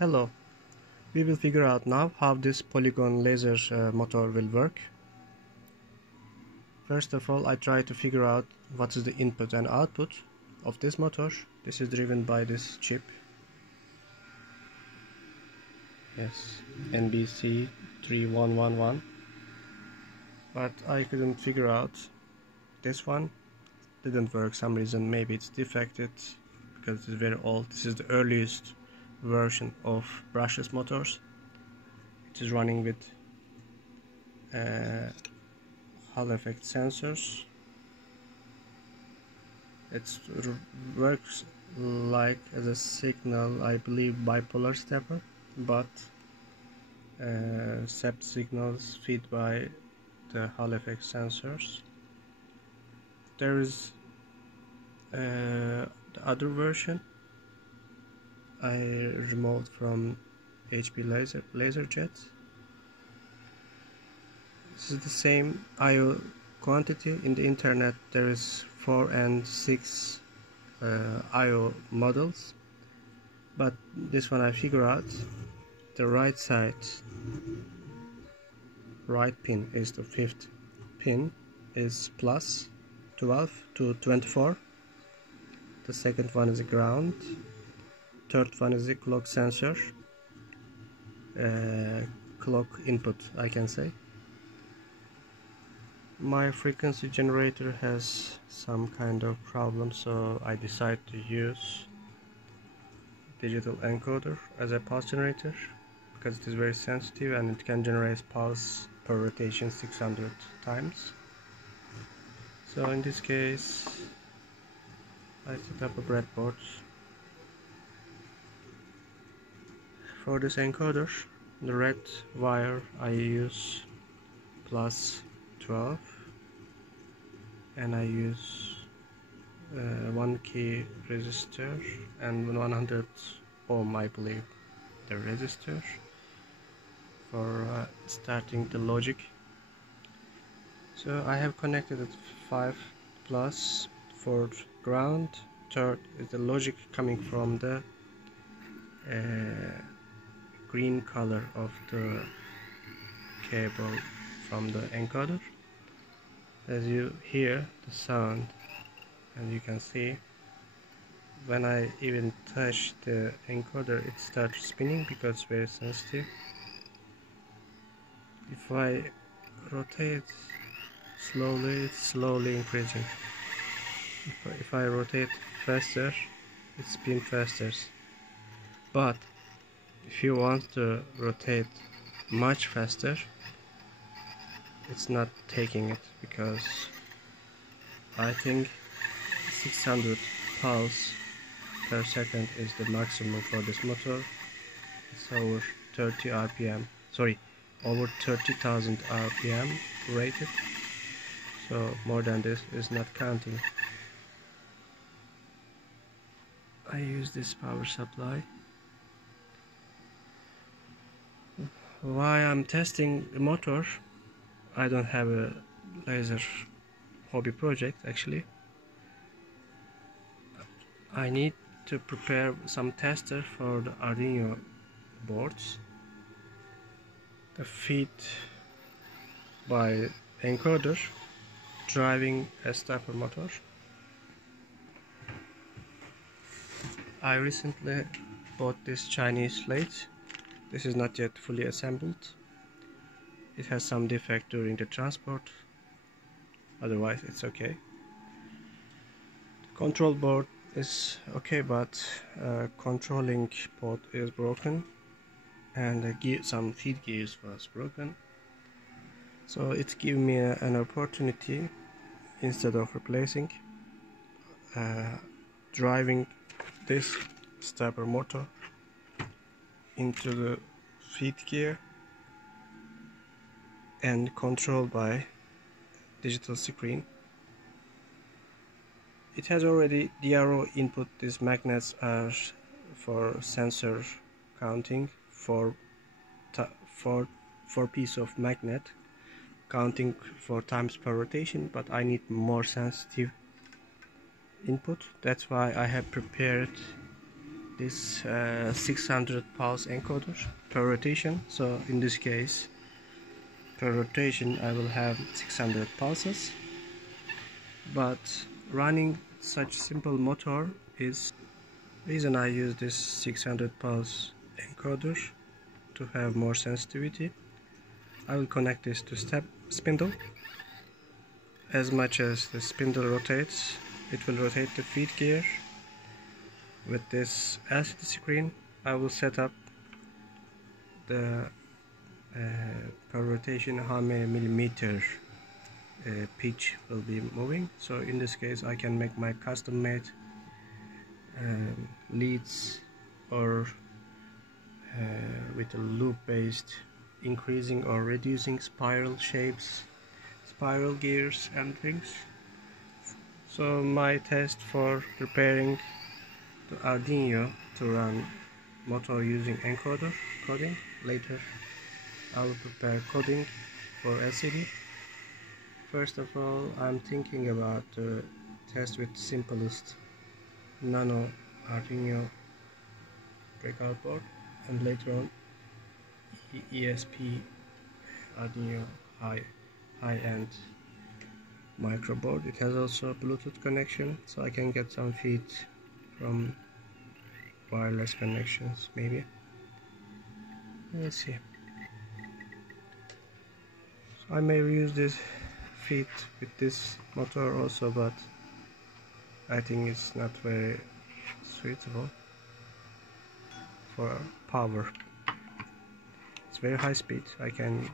Hello, we will figure out now how this polygon laser motor will work. First of all, I try to figure out what is the input and output of this motor. This is driven by this chip. Yes, NBC 3111. But I couldn't figure out this one. Didn't work some reason. Maybe it's defected because it's very old. This is the earliest version of brushless motors. It is running with Hall effect sensors. It works like as a signal, I believe, bipolar stepper, but SEP signals feed by the Hall effect sensors. There is the other version I removed from HP LaserJet. This is the same I/O quantity. In the internet there is 4 and 6 I/O models, but this one I figure out the right side, right pin is the 5th pin, is plus 12 to 24. The second one is a ground, third one is a clock sensor, clock input, I can say. My frequency generator has some kind of problem, so I decided to use digital encoder as a pulse generator because it is very sensitive and it can generate pulse per rotation 600 times. So in this case I set up a breadboard. For this encoder, the red wire I use plus 12, and I use 1 key resistor and 100 ohm, I believe, the resistor for starting the logic. So I have connected it 5 plus for ground, third is the logic coming from the green color of the cable from the encoder. As you hear the sound, and you can see when I even touch the encoder it starts spinning because it's very sensitive. If I rotate slowly, it's slowly increasing. If I rotate faster, it spins faster. But if you want to rotate much faster, it's not taking it, because I think 600 pulse per second is the maximum for this motor. It's over 30 RPM, sorry, over 30,000 RPM rated, so more than this is not counting. I use this power supply. While I'm testing the motor, I don't have a laser hobby project actually. I need to prepare some tester for the Arduino boards. The feed by encoder driving a stepper motor. I recently bought this Chinese lathe. This is not yet fully assembled. It has some defect during the transport, otherwise it's okay. The control board is okay, but controlling port is broken, and some feed gears was broken. So it gave me an opportunity, instead of replacing, driving this stepper motor into the feed gear and controlled by digital screen. It has already DRO input. These magnets are for sensor counting, for piece of magnet counting for times per rotation, but I need more sensitive input. That's why I have prepared this 600 pulse encoder per rotation. So in this case, per rotation I will have 600 pulses, but running such simple motor is reason I use this 600 pulse encoder to have more sensitivity. I will connect this to spindle. As much as the spindle rotates, it will rotate the feed gear. With this LCD screen, I will set up the per rotation how many millimeter pitch will be moving. So in this case I can make my custom made leads, or with a loop based increasing or reducing spiral shapes, spiral gears and things. So my test for preparing the Arduino to run motor using encoder coding. Later I will prepare coding for LCD. First of all, I'm thinking about test with simplest nano Arduino breakout board, and later on ESP Arduino high-end microboard. It has also a Bluetooth connection, so I can get some feed from wireless connections maybe. Let's see. So I may use this feed with this motor also, but I think it's not very suitable for power. It's very high speed. I can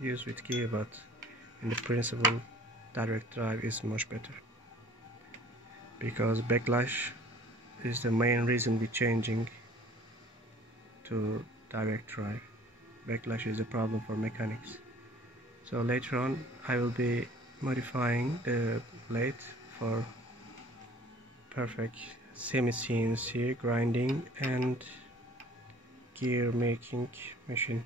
use with gear, but in the principle direct drive is much better, because backlash is the main reason we're changing to direct drive. Backlash is a problem for mechanics. So later on I will be modifying the blade for perfect semi-seams here, grinding and gear making machine.